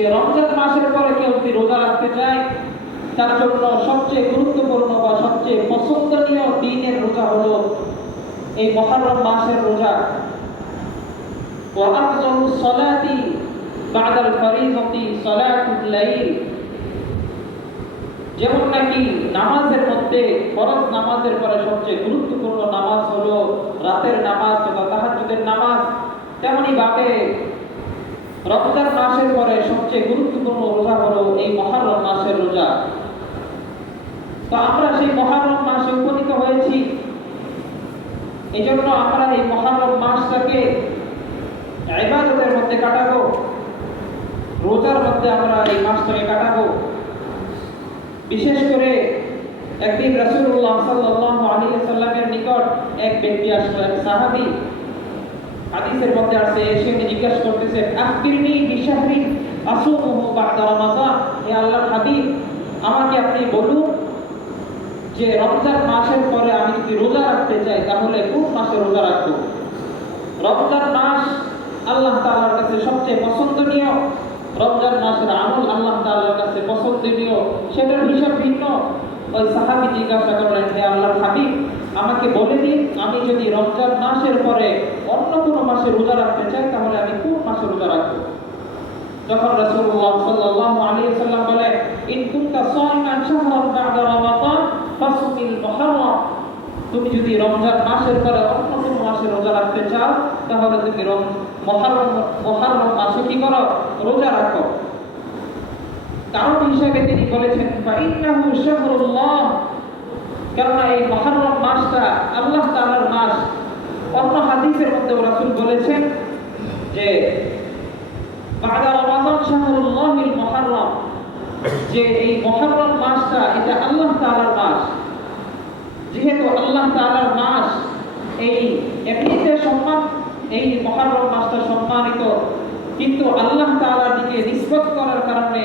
যে রমজান মাসের পরে কেউ যদি রোজা রাখতে চায় তার জন্য সবচেয়ে গুরুত্বপূর্ণ বা সবচেয়ে পছন্দনীয় দিনের রোজা হলো এই মহরম মাসের রোজা وأفضل الصلاة بعد الفريضة صلاة الليل যেমন নাকি নামাজের মধ্যে ফরজ নামাজের পরে সবচেয়ে গুরুত্বপূর্ণ নামাজ হলো রাতের নামাজ তথা তাহাজ্জুদের নামাজ তেমনি ভাবে রমজান মাসের পরে সবচেয়ে গুরুত্বপূর্ণ রোজা হলো এই মহারম মাসের রোজা। তো আমরা সেই মহারম মাসে উপনীত হয়েছি। এই জন্য আমরা এই মহারম মাসটাকে ইবাদতের মধ্যে কাটাবো। রোজার মধ্যে আমরা এই মাসটাকে কাটাবো। বিশেষ করে একদিন রাসূলুল্লাহ সাল্লাল্লাহু আলাইহি সাল্লামের নিকট এক ব্যক্তি আসলো, এক সাহাবী। হাদিসের মধ্যে আছে এসে উনি জিজ্ঞাসা করতেছেন আখবিরনি বিশাহরি আসুমুহু বাদা রমাদান হে আল্লাহর হাবিব, আমাকে আপনি বলুন যে রমজান মাসের পরে আমি যদি রোজা রাখতে চাই, তাহলে কোন মাসে রোজা রাখব? রমজান মাস আল্লাহ তাআলার কাছে সবচেয়ে পছন্দনীয়। রমজান মাসের আমল আল্লাহ তাআলার কাছে পছন্দনীয়। সেটার হিসাব ভিন্ন। ওই সাহাবী জিজ্ঞাসা করলেন, হে আল্লাহর হাবিব, আমাকে বলে দিন, আমি যদি রমজান মাসের পরে অন্য মাসে রোজা রাখতে চাই, তাহলে আমি কোন মাসে রোজা রাখব? যখন রাসূলুল্লাহ সাল্লাল্লাহু আলাইহি ওয়াসাল্লাম বলে, ইন কুনতা সাইমান শাহরান বা'দা রমাদান, ফাসুমিল মুহররম তুমি যদি রমজান মাসের পরে অন্য কোনো মাসে রোজা রাখতে চাও, তাহলে তুমি রম মহরম মহরম মাসে কি করো? রোজা রাখো। কারণ হিসেবে তিনি বলেছেন, ফাইন্নাহু শাহরুল্লাহ। কেননা এই মহরম মাসটা আল্লাহ তাআলার মাস। অন্য হাদিসের মধ্যে রাসূল বলেছেন যে, বাদা রমাদান শাহরুল্লাহিল যে এই মাসটা এটা আল্লাহ তাআলার মাস। যেহেতু আল্লাহ তাআলার মাস, এই এমনিতে সম্মান, এই মাসটা সম্মানিত, কিন্তু আল্লাহ তাআলার দিকে নিসবত করার কারণে,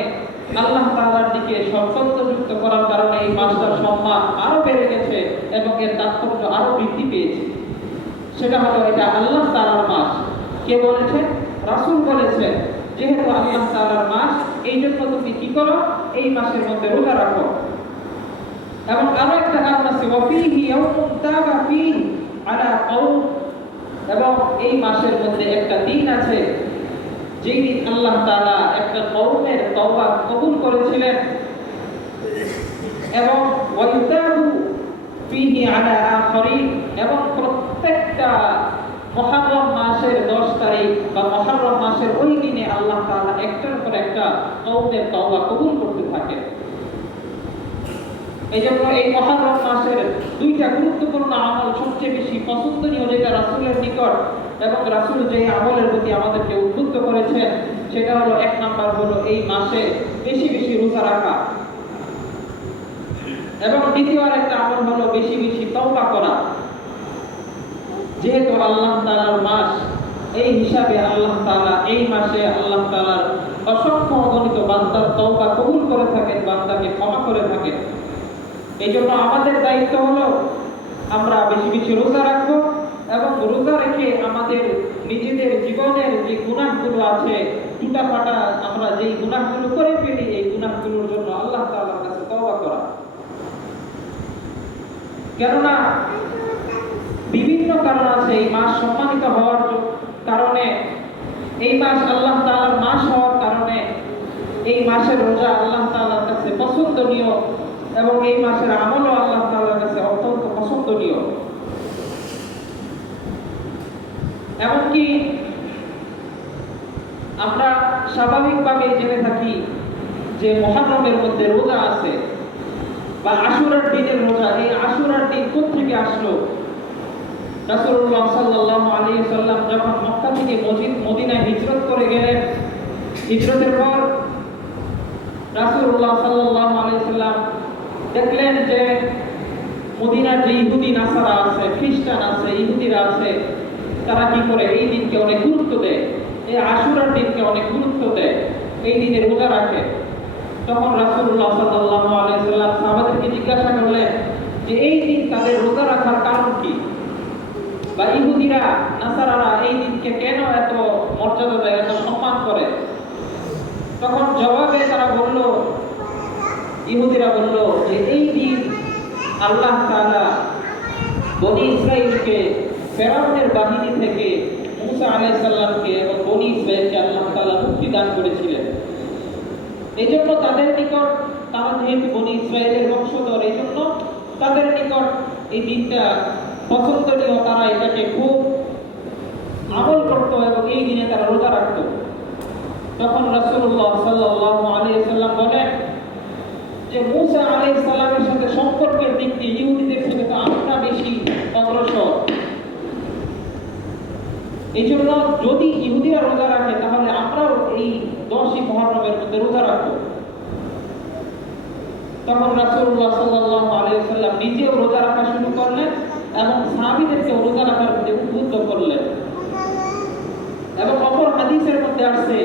আল্লাহ তাআলার দিকে সম্পর্কযুক্ত করার কারণে এই মাসটার সম্মান আরও বেড়ে গেছে এবং এর তাৎপর্য আরও বৃদ্ধি সেটা হলো এটা আল্লাহ তাআলার মাস। কে বলেছে? রাসূল বলেছেন যেহেতু আল্লাহ তাআলার মাস, এই জন্য তুমি কি করো? এই মাসের মধ্যে রোজা রাখো। এবং আরও একটা কারণ আছে, ওয়াফিহি তাবা আলা কওম। এবং এই মাসের মধ্যে একটা দিন আছে, যেই দিন আল্লাহ তাআলা একটা কওমের তওবা কবুল করেছিলেন। এবং ওয়ায়ুতাবু এবং প্রত্যেকটা মহরম মাসের দশ তারিখ বা মহরম মাসের ওই দিনে আল্লাহ তাআলা একটার পর একটা কওমের তওবা কবুল করতে থাকেন। এই জন্য এই মহারম মাসের দুইটা গুরুত্বপূর্ণ আমল সবচেয়ে বেশি পছন্দনীয় যেটা রাসুলের নিকট এবং রাসূল যে আমলের প্রতি আমাদেরকে উদ্বুদ্ধ করেছেন, সেটা হলো এক নাম্বার হলো এই মাসে বেশি বেশি রোজা রাখা। এবং দ্বিতীয় আরেকটা আমল হলো বেশি বেশি তওবা করা। যেহেতু আল্লাহ তাআলার মাস, এই হিসাবে আল্লাহ তাআলা এই মাসে আল্লাহ তাআলার অসংখ্য অগণিত বান্দার তওবা কবুল করে থাকেন, বান্দাকে ক্ষমা করে থাকেন। এই জন্য আমাদের দায়িত্ব হলো আমরা বেশি বেশি রোজা রাখব এবং রোজা রেখে আমাদের নিজেদের জীবনের যে গুনাহগুলো আছে টুটা ফাটা আমরা যেই গুনাহগুলো করে ফেলি, এই গুনাহগুলোর জন্য আল্লাহ তাআলার কাছে তওবা করা কেননা বিভিন্ন কারণ আছে এই মাস সম্মানিত হওয়ার কারণে, এই মাস আল্লাহ তাআলার মাস হওয়ার কারণে এই মাসের রোজা আল্লাহ তাআলার কাছে পছন্দনীয় এবং এই মাসের আমলও আল্লাহ তাআলার কাছে অত্যন্ত পছন্দনীয়। এমনকি আমরা স্বাভাবিকভাবে জেনে থাকি যে মহারমের মধ্যে রোজা আছে। বা আশুরার দিনের রোজা এই আশুরার দিন কোথেকে আসলো? রাসূলুল্লাহ সাল্লাল্লাহু আলাইহি সাল্লাম যখন মক্কা থেকে মদিনায় হিজরত করে গেলেন, হিজরতের পর রাসূলুল্লাহ সাল্লাল্লাহু আলাইহি সাল্লাম দেখলেন যে মদিনার যে ইহুদি নাসারা আছে, খ্রিস্টান আছে, ইহুদিরা আছে, তারা কি করে এই দিনকে অনেক গুরুত্ব দেয়? এই আশুরার দিনকে অনেক গুরুত্ব দেয়। এই দিনে রোজা রাখে। তখন রাসূলুল্লাহ সাল্লাল্লাহু আলাইহি সাল্লাম সাহাবাদেরকে জিজ্ঞাসা করলেন যে, এই দিন তাদের রোজা রাখার কারণ কি? বা ইহুদিরা, নাসারারা এই দিনকে কেন এত মর্যাদা দেয় এত সম্মান করে? তখন জবাবে তারা বলল, ইহুদিরা বলল যে, এই দিন আল্লাহ তাআলা বনি ইসরাইলকে ফেরাউনের বাহিনী থেকে মুসা আলাইহিস সালামকে এবং বনি ইসরাইলকে আল্লাহ তাআলা মুক্তি দান করেছিলেন। এই জন্য তাদের নিকট তারা যেহেতু বনি ইসরায়েলের বংশধর এই জন্য তাদের নিকট এই দিনটা পছন্দনীয়। তারা এটাকে খুব আমল করত এবং এই দিনে তারা রোজা রাখত। তখন রাসূলুল্লাহ সাল্লাল্লাহু আলাইহি সাল্লাম বলেন যে, মুসা আলাইহিস সালামের সাথে সম্পর্কের দিক দিয়ে ইহুদিদের থেকে তো আমরা বেশি অগ্রসর। এই জন্য যদি ইহুদিরা রোজা রাখে, তাহলে মহরমের মধ্যে রোজা রাখব তখন রাসূলুল্লাহ সাল্লাল্লাহু আলাইহি সাল্লাম নিজেও রোজা রাখা শুরু করলেন এবং সাহাবীদেরকে রোজা রাখার প্রতি উদ্বুদ্ধ করলেন। এবং অপর হাদিসের মধ্যে আসছে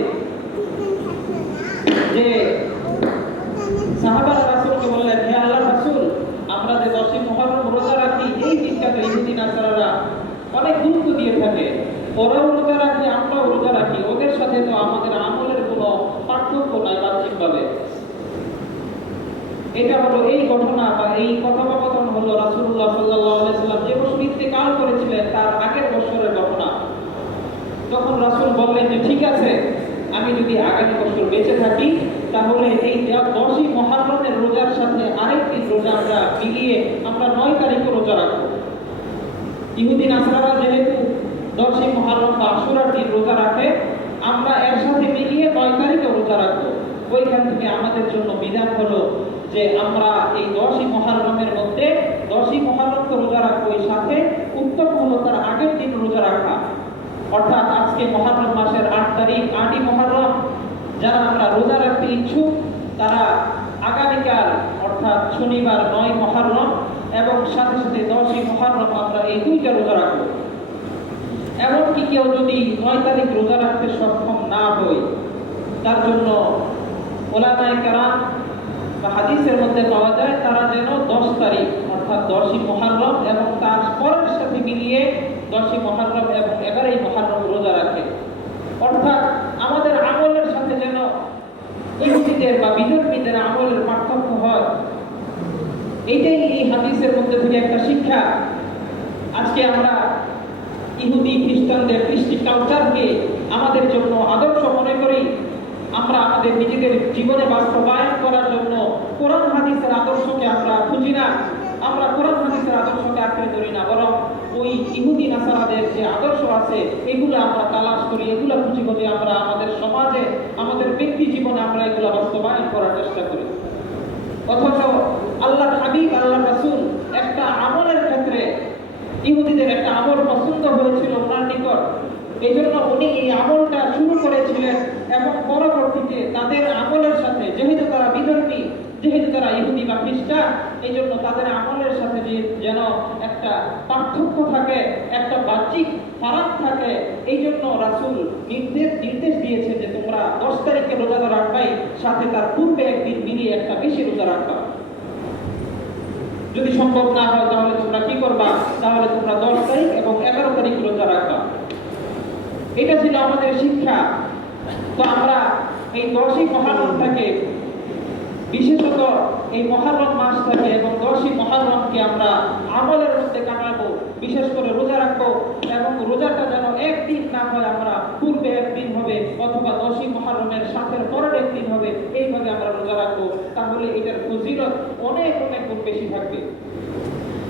যে সাহাবারা রাসূলকে বললেন, হে আল্লাহর রাসূল, আমরা যে দশই মুহররম রোজা রাখি, এই দিনটাতে ইহুদি নাসারারা অনেক গুরুত্ব দিয়ে থাকে। ওরাও রোজা রাখে, আমরাও রোজা রাখি। ওদের সাথে তো আমাদের পার্থক্য এটা হলো এই ঘটনা বা এই কথোপকথন হলো সাল্লাল্লাহু সাল্লাম যে করেছিলেন তার আগের বছরের ঘটনা। তখন রাসূল বললেন যে, ঠিক আছে, আমি যদি আগামী বছর বেঁচে থাকি, তাহলে এই দশই মহারমের রোজার সাথে আরেকদিন রোজা আমরা মিলিয়ে আমরা নয় তারিখে রোজা রাখব। ইহুদি নাসারা যেহেতু দশই মহারম বা আশুরার দিন রোজা রাখে, আমরা এর সাথে মিলিয়ে নয় তারিখে রোজা রাখব। ওইখান থেকে আমাদের জন্য বিধান হলো যে আমরা এই দশই মহারমের মধ্যে, দশই মহারমকে রোজা রাখব এর সাথে, উত্তম হলো তার আগের দিন রোজা রাখা। অর্থাৎ আজকে মহারম মাসের আট তারিখ, আটই মহারম। যারা আমরা রোজা রাখতে ইচ্ছুক, তারা আগামীকাল, অর্থাৎ শনিবার নয় মহারম এবং সাথে সাথে দশই মহারম আমরা এই দুইটা রোজা রাখব। এমনকি কেউ যদি নয় তারিখ রোজা রাখতে সক্ষম না হয়, তার জন্য ওলামায় কারাম বা হাদিসের মধ্যে পাওয়া যায়, তারা যেন দশ তারিখ, অর্থাৎ দশই মহারম এবং তার পরের সাথে মিলিয়ে দশই মহারম এবং এগারোই মহারম রোজা রাখে। অর্থাৎ আমাদের আমলের সাথে যেন ইহুদিদের বা বিধর্মীদের আমলের পার্থক্য হয়। এইটাই এই হাদিসের মধ্যে থেকে একটা শিক্ষা। আজকে আমরা ইহুদি খ্রিস্টানদের কৃষ্টি কালচারকে আমাদের জন্য আদর্শ মনে করি আমরা আমাদের নিজেদের জীবনে বাস্তবায়ন করার জন্য কোরআন হাদিসের আদর্শকে আমরা খুঁজি না, আমরা কোরআন হাদিসের আদর্শকে আঁকড়ে ধরি না, বরং ওই ইহুদি নাসারাদের যে আদর্শ আছে, এগুলো আমরা তালাশ করি, এগুলো খুঁজি খুঁজি আমরা আমাদের সমাজে, আমাদের ব্যক্তি জীবনে আমরা এগুলো বাস্তবায়ন করার চেষ্টা করি। অথচ আল্লাহ হাবিব আল্লাহ রাসূল একটা আমলের ক্ষেত্রে ইহুদিদের একটা আমল এই জন্য উনি এই আমলটা শুরু করেছিলেন এবং পরবর্তীতে তাদের আমলের সাথে, যেহেতু তারা বিধর্মী যেহেতু তারা ইহুদি বা খ্রিস্টান এই জন্য তাদের আমলের সাথে যে যেন একটা পার্থক্য থাকে, একটা বাহ্যিক ফারাক থাকে এই জন্য রাসুল নির্দেশ নির্দেশ দিয়েছে যে তোমরা দশ তারিখে রোজা রাখবাই, সাথে তার পূর্বে একদিন মিলিয়ে একটা বেশি রোজা রাখবা। যদি সম্ভব না হয়, তাহলে তোমরা কি করবা? তাহলে তোমরা দশ তারিখ এবং এগারো তারিখ রোজা রাখবা। এটা ছিল আমাদের শিক্ষা। তো আমরা এই দশই মহারমটাকে বিশেষত এই মহারম মাস থাকে এবং দশই মহারমকে আমরা আমলের মধ্যে কাটাবো, বিশেষ করে রোজা রাখব এবং রোজাটা যেন একদিন না হয় আমরা পূর্বে একদিন হবে অথবা দশই মহারমের সাথে পরের একদিন হবে, এইভাবে আমরা রোজা রাখব। তাহলে এটার ফজিলত অনেক অনেক বেশি থাকবে।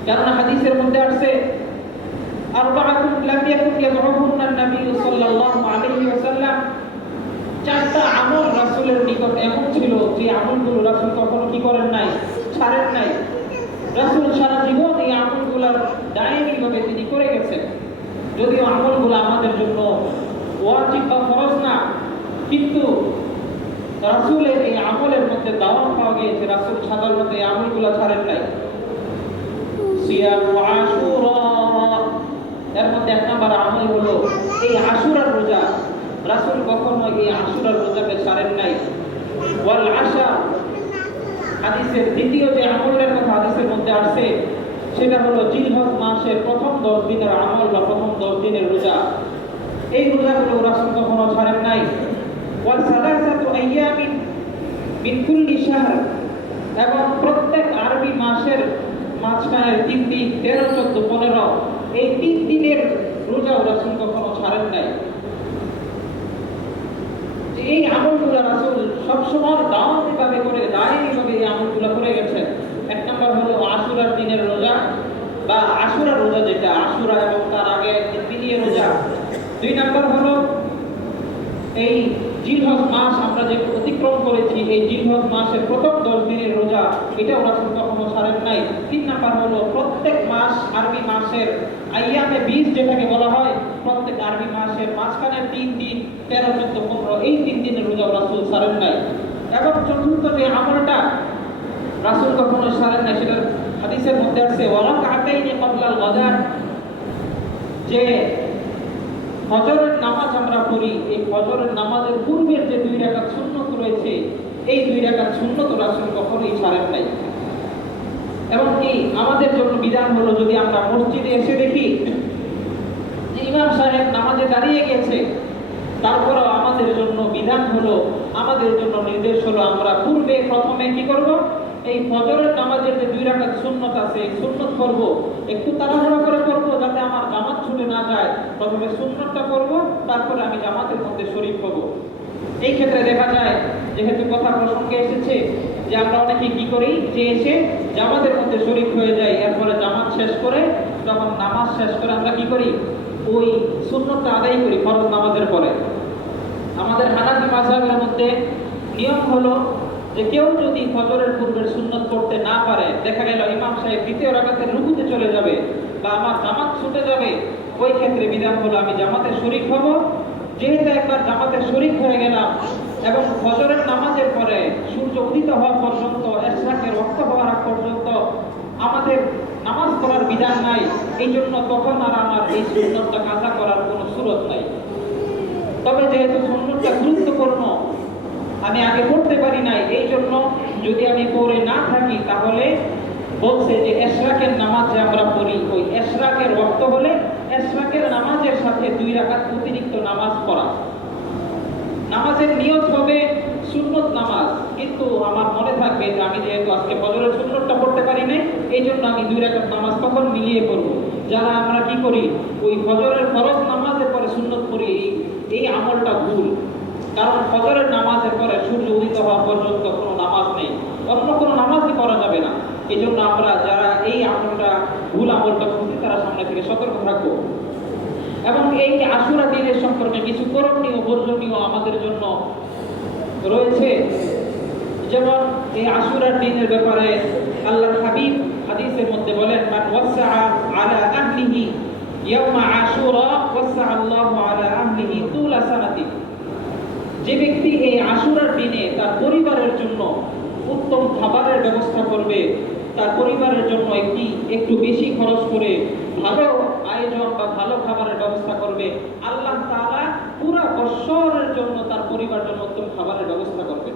কেননা হাদিসের মধ্যে আসছে আরবাআতুন লাম ইয়াকুন ইয়াদউহুন্না নবী সাল্লাল্লাহু আলাইহি ওয়াসাল্লাম। চারটা আমল রাসূলের নিকট এমন ছিল যে আমলগুলো রাসূল কখনো কি করেন নাই, ছাড়েন নাই। রাসূল সারা জীবন এই আমলগুলোর দায়মি ভাবে তিনি করে গেছেন। যদিও আমলগুলো আমাদের জন্য ওয়াজিব বা ফরজ না, কিন্তু রাসূলের এই আমলের মধ্যে দাওয়াত পাওয়া গিয়েছে, রাসূল সাধারণত এই আমলগুলো ছাড়েন নাই। সিয়াম আশুরা এর মধ্যে এক নাম্বার আমল হলো এই আশুরার রোজা। রাসূল কখনো এই আশুরার রোজাকে ছাড়েন নাই। ওয়াল আশা, হাদিসের দ্বিতীয় যে আমলের কথা হাদিসের মধ্যে আসছে, সেটা হলো জিলহজ মাসের প্রথম দশ দিনের আমল বা প্রথম দশ দিনের রোজা। এই রোজাগুলো রাসূল কখনো ছাড়েন নাই। ওয়াল সালাসাতু আইয়ামিন মিন কুল্লি এবং প্রত্যেক আরবি মাসের মাঝখানের তিন দিন, তেরো, চোদ্দ, পনেরো এই তিন দিনের রোজা রাসুল কখনো ছাড়েন নাই। এই আমলগুলো রাসুল সবসময় দাওয়াতি ভাবে করে দায়ী ভাবে এই আমলগুলো করে গেছেন। এক নম্বর হলো আশুরার দিনের রোজা বা আশুরা রোজা যেটা, আশুরা এবং তার আগে দিনীয় রোজা। দুই নম্বর হলো এই জিলহজ মাস আমরা যে অতিক্রম করেছি, এই জিলহজ মাসের প্রথম দশ দিনের রোজা এটাও রাসুল কখনো ছাড়েন তিন নাম্বার হলো, প্রত্যেক মাস আরবি মাসের আইয়ামে বীজ যেটাকে বলা হয়, প্রত্যেক আরবি মাসের মাঝখানে তিন দিন, তেরো, চোদ্দ, পনেরো, এই তিন দিনের রোজা রাসুল ছাড়েন নাই। এবং চতুর্থ যে আমলটা রাসুল কখনো ছাড়েন নাই, সেটা হাদিসের মধ্যে আছে ওয়ালাক আতাইনি কবলাল গদার যে ফজরের নামাজ আমরা পড়ি, এই ফজরের নামাজের পূর্বের যে দুই রাকাত সুন্নত রয়েছে, এই দুই রাকাত সুন্নত রাসূল কখনোই ছাড়েন নাই। এবং কি আমাদের জন্য বিধান হলো, যদি আমরা মসজিদে এসে দেখি যে ইমাম সাহেব নামাজে দাঁড়িয়ে গেছে, তারপরেও আমাদের জন্য বিধান হলো, আমাদের জন্য নির্দেশ হলো, আমরা পূর্বে প্রথমে কি করব? এই ফজরের নামাজের যে দুই রাকাত সুন্নত আছে, এই সুন্নত করব। একটু তাড়াহুড়া করে করব যাতে আমার জামাত ছুটে না যায়। প্রথমে সুন্নতটা করব, তারপরে আমি জামাতের মধ্যে শরীক হব। এই ক্ষেত্রে দেখা যায়, যেহেতু কথা প্রসঙ্গে এসেছে যে আমরা অনেকে কি করি? যে এসে জামাতের মধ্যে শরীক হয়ে যায়, এরপরে জামাত শেষ করে, যখন নামাজ শেষ করে আমরা কি করি? ওই সুন্নতটা আদায় করি ফরজ নামাজের পরে। আমাদের হানাফি মাযহাবের মধ্যে নিয়ম হলো যে কেউ যদি ফজরের পূর্বের সুন্নত করতে না পারে, দেখা গেল ইমাম সাহেব দ্বিতীয় রাকাতের রুকুতে চলে যাবে বা আমার জামাত ছুটে যাবে, ওই ক্ষেত্রে বিধান হলো আমি জামাতে শরিক হব। যেহেতু একবার জামাতে শরিক হয়ে গেলাম এবং ফজরের নামাজের পরে সূর্য উদিত হওয়া পর্যন্ত এসরাকের রক্ত হওয়ার পর্যন্ত আমাদের নামাজ পড়ার বিধান নাই। এই জন্য তখন আর আমার এই সুন্নতটা কাজা করার কোনো সুরত নাই। তবে যেহেতু সুন্নতটা গুরুত্বপূর্ণ, আমি আগে পড়তে পারি নাই, এই জন্য যদি আমি পড়ে না থাকি, তাহলে বলছে যে এশরাকের যে আমরা পড়ি। ওই এশরাকের রক্ত হলে এশরাকের নামাজের সাথে দুই রাকাত অতিরিক্ত নামাজ পড়া। নামাজের নিয়ত হবে সুন্নত নামাজ। কিন্তু আমার মনে থাকবে যে আমি যেহেতু আজকে ফজরের সুন্নতটা পড়তে পারি নাই এই জন্য আমি দুই রাকাত নামাজ তখন মিলিয়ে পড়ব। যারা আমরা কি করি, ওই ফজরের ফরজ নামাজের পরে সুন্নত করি, এই এই আমলটা ভুল। কারণ ফজরের নামাজের পরে সূর্য উদিত হওয়া পর্যন্ত কোনো নামাজ নেই, অন্য কোনো নামাজই করা যাবে না। এই জন্য আমরা যারা এই আমলটা, ভুল আমলটা করছি তারা সামনে থেকে সতর্ক থাকব। এবং এই আশুরা দিনের সম্পর্কে কিছু করণীয়, বর্জনীয় আমাদের জন্য রয়েছে। যেমন এই আশুরার দিনের ব্যাপারে আল্লাহ হাবিব হাদিসের মধ্যে বলেন, মান ওয়াসআ আলা আহলিহি ইয়াউমা আশুরা, ওয়াসআ আল্লাহু আলা আহলিহি তুলা সানাতি যে ব্যক্তি এই আশুরার দিনে তার পরিবারের জন্য উত্তম খাবারের ব্যবস্থা করবে, তার পরিবারের জন্য একটি, একটু বেশি খরচ করে ভালো আয়োজন বা ভালো খাবারের ব্যবস্থা করবে। আল্লাহ তাআলা পুরা বৎসরের জন্য তার পরিবারের জন্য উত্তম খাবারের ব্যবস্থা করবে।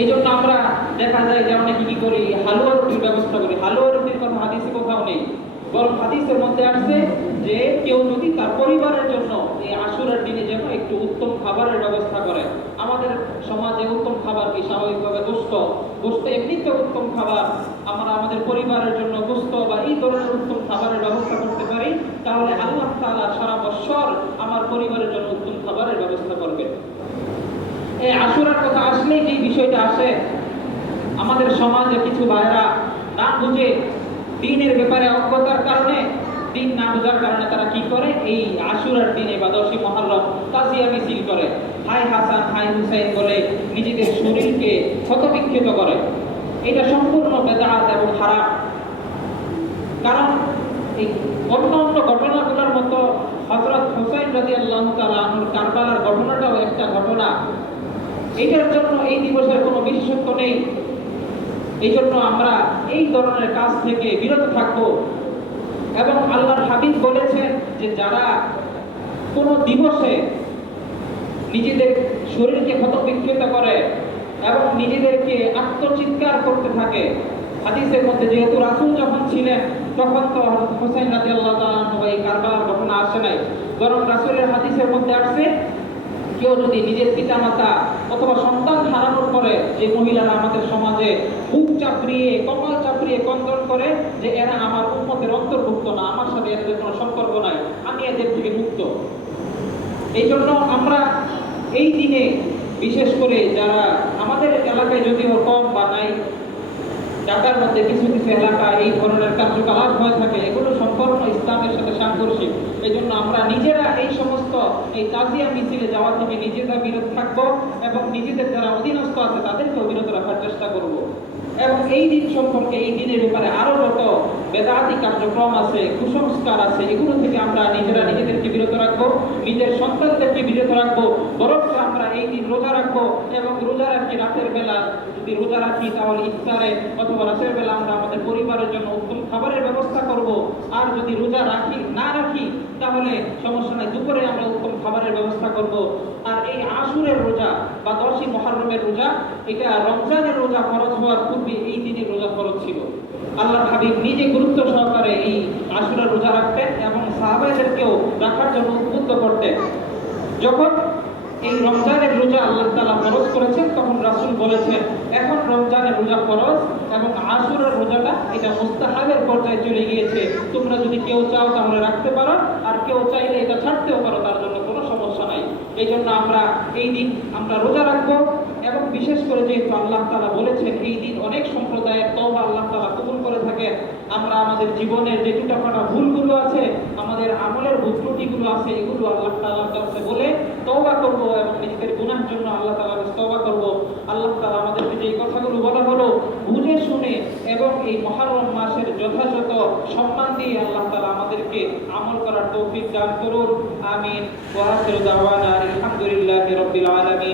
এই জন্য আমরা দেখা যায় যে অনেকে কি করি, হালুয়া রুটির ব্যবস্থা করি। হালুয়া রুটির কথা হাদিসে কোথাও নেই। বরং হাদিসের মধ্যে আসছে যে কেউ যদি তার পরিবারের জন্য এই আশুরার দিনে যেন একটু উত্তম খাবারের ব্যবস্থা করে। আমাদের সমাজে উত্তম খাবার কি স্বাভাবিকভাবে গোস্ত গোস্ত এমনিতে উত্তম খাবার, আমরা আমাদের পরিবারের জন্য গোস্ত বা এই ধরনের উত্তম খাবারের ব্যবস্থা করতে পারি, তাহলে আল্লাহ তাআলা সারা বছর আমার পরিবারের জন্য উত্তম খাবারের ব্যবস্থা করবেন। এই আশুরার কথা আসলেই যে বিষয়টা আসে, আমাদের সমাজে কিছু ভাইরা না বুঝে দিনের ব্যাপারে অজ্ঞতার কারণে দিন না বোঝার কারণে তারা কি করে? এই আশুরার দিনে বা দশই মহরম তাজিয়া মিছিল করে। হাই হাসান, হাই হুসাইন বলে নিজেদের শরীরকে ক্ষতবিক্ষত করে। এটা সম্পূর্ণ বেদাত এবং খারাপ কারণ এই অন্য অন্য ঘটনাগুলোর মতো হজরত হোসাইন রাজি আল্লাহ তালুর কারবালার ঘটনাটাও একটা ঘটনা। এটার জন্য এই দিবসের কোনো বিশেষত্ব নেই। এই জন্য আমরা এই ধরনের কাজ থেকে বিরত থাকব। এবং আল্লাহর হাবিব বলেছেন যে যারা কোনো দিবসে নিজেদের শরীরকে ক্ষতবিক্ষত করে এবং নিজেদেরকে আত্মচিৎকার করতে থাকে, হাদিসের মধ্যে যেহেতু রাসুল যখন ছিলেন, তখন তো হোসেন রাজি আল্লাহ এই কারবালার ঘটনা আসে নাই। বরং রাসুলের হাদিসের মধ্যে আসছে কেউ যদি নিজের পিতামাতা অথবা সন্তান হারানোর পরে যে মহিলারা আমাদের সমাজে বুক চাপড়িয়ে, কপাল চাপড়িয়ে কন্দন করে যে এরা আমার উন্মতের অন্তর্ভুক্ত না, আমার সাথে এদের কোনো সম্পর্ক নাই, আমি এদের থেকে মুক্ত। এই জন্য আমরা এই দিনে বিশেষ করে যারা আমাদের এলাকায় যদিও কম বা নাই, ঢাকার মধ্যে কিছু কিছু এলাকা এই ধরনের কার্যকলাপ হয়ে থাকে, এগুলো সম্পূর্ণ ইসলামের সাথে সাংঘর্ষিক। এই জন্য আমরা নিজেরা এই সমস্ত এই তাজিয়া মিছিলে যাওয়া থেকে নিজেরা বিরত থাকব এবং নিজেদের যারা অধীনস্থ আছে তাদেরকেও বিরত রাখার চেষ্টা করব। এবং এই দিন সম্পর্কে, এই দিনের ব্যাপারে আরও যত বেদাতি কার্যক্রম আছে, কুসংস্কার আছে, এগুলো থেকে আমরা নিজেরা নিজেদেরকে বিরত রাখব, নিজের সন্তানদেরকে বিরত রাখব, বরঞ্চ আমরা এই দিন রোজা রাখব এবং রোজা রাখি রাতের বেলা। যদি রোজা রাখি, তাহলে ইফতারে অথবা রাতের বেলা আমরা আমাদের পরিবারের জন্য উত্তম খাবারের ব্যবস্থা করব। আর যদি রোজা রাখি, না রাখি, তাহলে সমস্যা নাই, দুপুরে আমরা উত্তম খাবারের ব্যবস্থা করব। আর এই বা দশই মহারমের রোজা, এটা রমজানের রোজা খরচ হওয়ার পূর্বে এই দিনের রোজা খরচ ছিল। আল্লাহর হাবিব নিজে গুরুত্ব সহকারে এই আশুরার রোজা রাখতেন এবং সাহাবাইদেরকেও রাখার জন্য উদ্বুদ্ধ করতেন। যখন এই রমজানের রোজা আল্লাহ তালা ফরজ করেছেন, তখন রাসূল বলেছেন, এখন রমজানের রোজা ফরজ এবং আশুরের রোজাটা এটা মুস্তাহাবের পর্যায়ে চলে গিয়েছে। তোমরা যদি কেউ চাও তাহলে রাখতে পারো, আর কেউ চাইলে এটা ছাড়তেও পারো তার জন্য কোনো সমস্যা নাই এই জন্য আমরা এই দিন আমরা রোজা রাখব এবং বিশেষ করে যেহেতু আল্লাহ তালা বলেছেন এই দিন অনেক সম্প্রদায়ের তওবা আল্লাহ তালা কবুল করে থাকে, আমরা আমাদের জীবনের যে টুটাফাটা ভুলগুলো আছে, আমাদের আমলের ভুল ত্রুটিগুলো আছে, এগুলো আল্লাহ তাআলার কাছে বলে তওবা করব এবং নিজেদের গুনাহের জন্য আল্লাহ কাছে তওবা করব। আল্লাহ তালা আমাদেরকে যে কথাগুলো বলা হলো, বুঝে শুনে এবং এই মহারম মাসের যথাযথ সম্মান দিয়ে আল্লাহ তালা আমাদেরকে আমল করার তৌফিক দান করুন। আমিন। আলহামদুলিল্লাহি আলামিন।